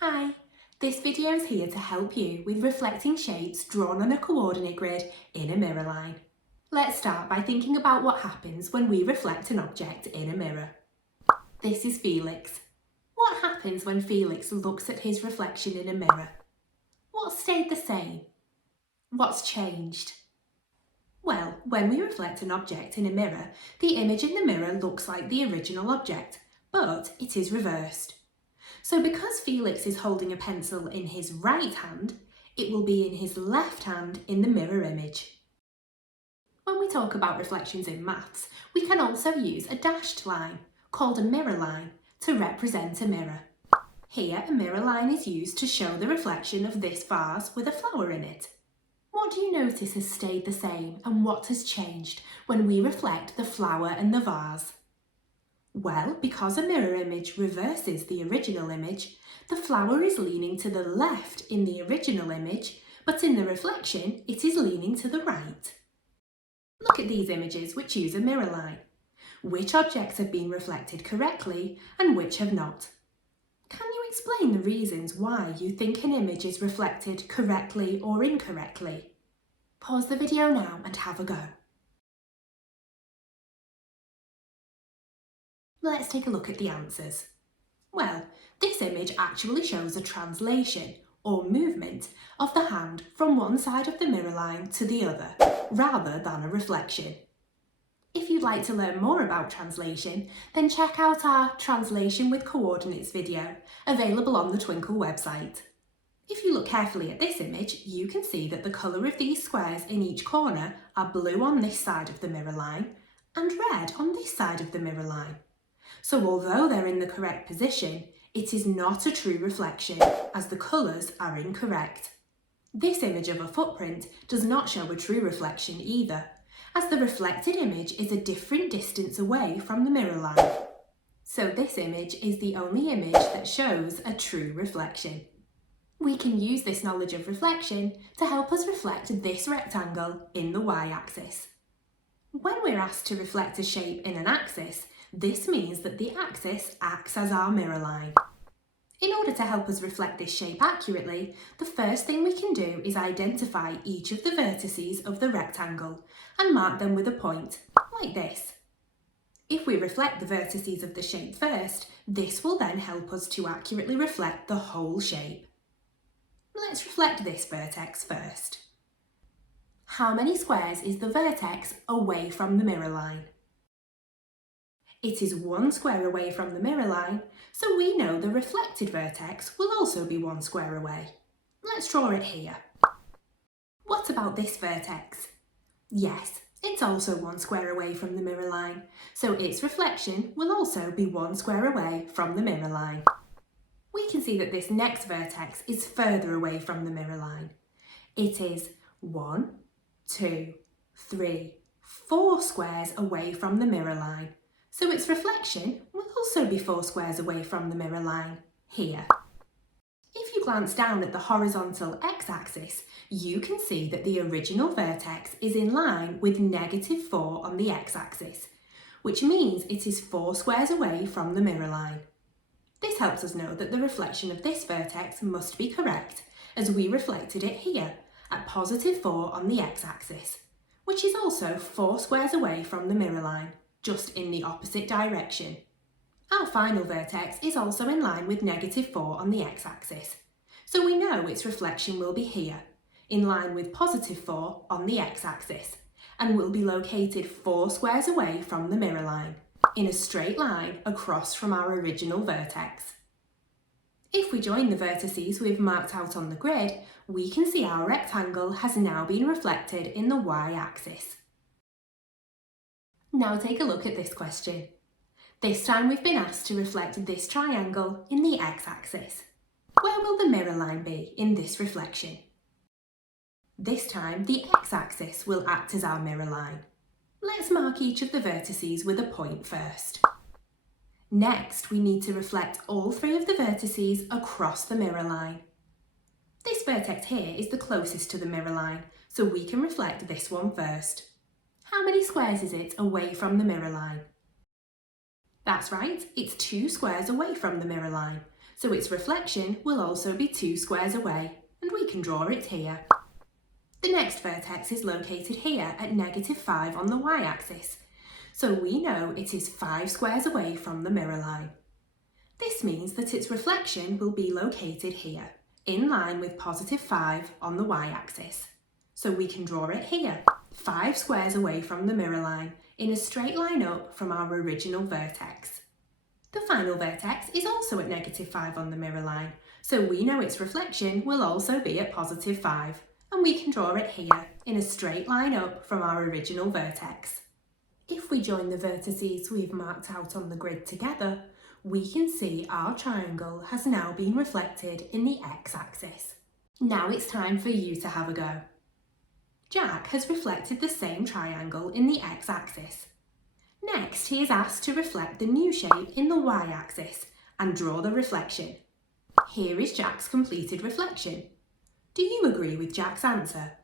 Hi, this video is here to help you with reflecting shapes drawn on a coordinate grid in a mirror line. Let's start by thinking about what happens when we reflect an object in a mirror. This is Felix. What happens when Felix looks at his reflection in a mirror? What stayed the same? What's changed? Well, when we reflect an object in a mirror, the image in the mirror looks like the original object, but it is reversed. So because Felix is holding a pencil in his right hand, it will be in his left hand in the mirror image. When we talk about reflections in maths, we can also use a dashed line, called a mirror line, to represent a mirror. Here, a mirror line is used to show the reflection of this vase with a flower in it. What do you notice has stayed the same and what has changed when we reflect the flower and the vase? Well, because a mirror image reverses the original image, the flower is leaning to the left in the original image, but in the reflection it is leaning to the right. Look at these images which use a mirror line. Which objects have been reflected correctly and which have not? Can you explain the reasons why you think an image is reflected correctly or incorrectly? Pause the video now and have a go. Let's take a look at the answers. Well, this image actually shows a translation or movement of the hand from one side of the mirror line to the other, rather than a reflection. If you'd like to learn more about translation, then check out our Translation with Coordinates video, available on the Twinkl website. If you look carefully at this image, you can see that the colour of these squares in each corner are blue on this side of the mirror line and red on this side of the mirror line. So although they're in the correct position, it is not a true reflection, as the colours are incorrect. This image of a footprint does not show a true reflection either, as the reflected image is a different distance away from the mirror line. So this image is the only image that shows a true reflection. We can use this knowledge of reflection to help us reflect this rectangle in the y-axis. When we're asked to reflect a shape in an axis, this means that the axis acts as our mirror line. In order to help us reflect this shape accurately, the first thing we can do is identify each of the vertices of the rectangle and mark them with a point, like this. If we reflect the vertices of the shape first, this will then help us to accurately reflect the whole shape. Let's reflect this vertex first. How many squares is the vertex away from the mirror line? It is 1 square away from the mirror line, so we know the reflected vertex will also be 1 square away. Let's draw it here. What about this vertex? Yes, it's also 1 square away from the mirror line, so its reflection will also be 1 square away from the mirror line. We can see that this next vertex is further away from the mirror line. It is 1, 2, 3, 4 squares away from the mirror line. So its reflection will also be 4 squares away from the mirror line, here. If you glance down at the horizontal x-axis, you can see that the original vertex is in line with -4 on the x-axis, which means it is 4 squares away from the mirror line. This helps us know that the reflection of this vertex must be correct, as we reflected it here, at +4 on the x-axis, which is also 4 squares away from the mirror line, just in the opposite direction. Our final vertex is also in line with -4 on the x-axis, so we know its reflection will be here, in line with +4 on the x-axis, and will be located 4 squares away from the mirror line, in a straight line across from our original vertex. If we join the vertices we've marked out on the grid, we can see our rectangle has now been reflected in the y-axis. Now take a look at this question. This time we've been asked to reflect this triangle in the x-axis. Where will the mirror line be in this reflection? This time the x-axis will act as our mirror line. Let's mark each of the vertices with a point first. Next, we need to reflect all 3 of the vertices across the mirror line. This vertex here is the closest to the mirror line, so we can reflect this one first. How many squares is it away from the mirror line? That's right, it's 2 squares away from the mirror line, so its reflection will also be 2 squares away, and we can draw it here. The next vertex is located here at -5 on the y-axis, so we know it is 5 squares away from the mirror line. This means that its reflection will be located here, in line with +5 on the y-axis. So we can draw it here, 5 squares away from the mirror line, in a straight line up from our original vertex. The final vertex is also at -5 on the mirror line, so we know its reflection will also be at +5, and we can draw it here, in a straight line up from our original vertex. If we join the vertices we've marked out on the grid together, we can see our triangle has now been reflected in the x-axis. Now it's time for you to have a go. Jack has reflected the same triangle in the x-axis. Next, he is asked to reflect the new shape in the y-axis and draw the reflection. Here is Jack's completed reflection. Do you agree with Jack's answer?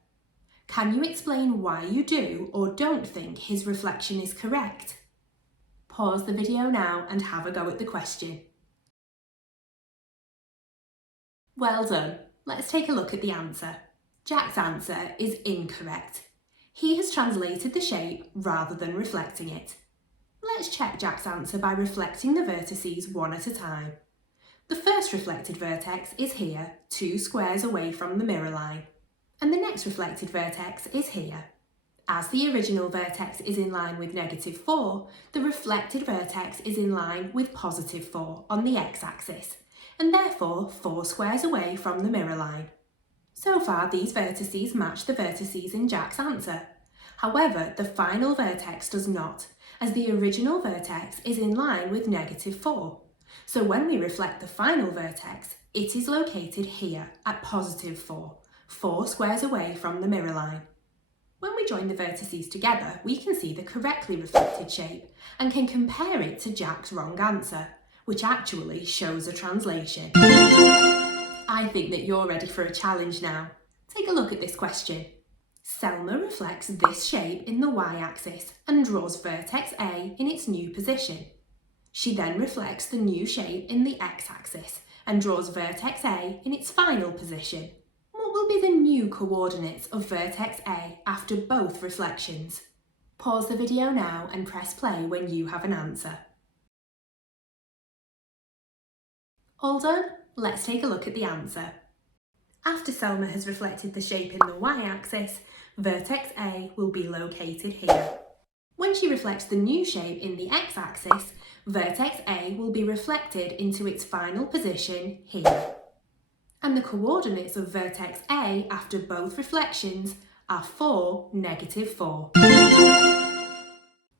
Can you explain why you do or don't think his reflection is correct? Pause the video now and have a go at the question. Well done. Let's take a look at the answer. Jack's answer is incorrect. He has translated the shape rather than reflecting it. Let's check Jack's answer by reflecting the vertices one at a time. The first reflected vertex is here, 2 squares away from the mirror line, and the next reflected vertex is here. As the original vertex is in line with -4, the reflected vertex is in line with +4 on the x-axis, and therefore 4 squares away from the mirror line. So far, these vertices match the vertices in Jack's answer. However, the final vertex does not, as the original vertex is in line with -4. So when we reflect the final vertex, it is located here at +4, 4 squares away from the mirror line. When we join the vertices together, we can see the correctly reflected shape and can compare it to Jack's wrong answer, which actually shows a translation. I think that you're ready for a challenge now. Take a look at this question. Selma reflects this shape in the y-axis and draws vertex A in its new position. She then reflects the new shape in the x-axis and draws vertex A in its final position. What will be the new coordinates of vertex A after both reflections? Pause the video now and press play when you have an answer. All done? Let's take a look at the answer. After Selma has reflected the shape in the y-axis, vertex A will be located here. When she reflects the new shape in the x-axis, vertex A will be reflected into its final position here. And the coordinates of vertex A after both reflections are 4, -4.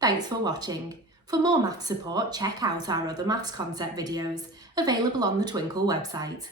Thanks for watching. For more maths support, check out our other maths concept videos, available on the Twinkl website.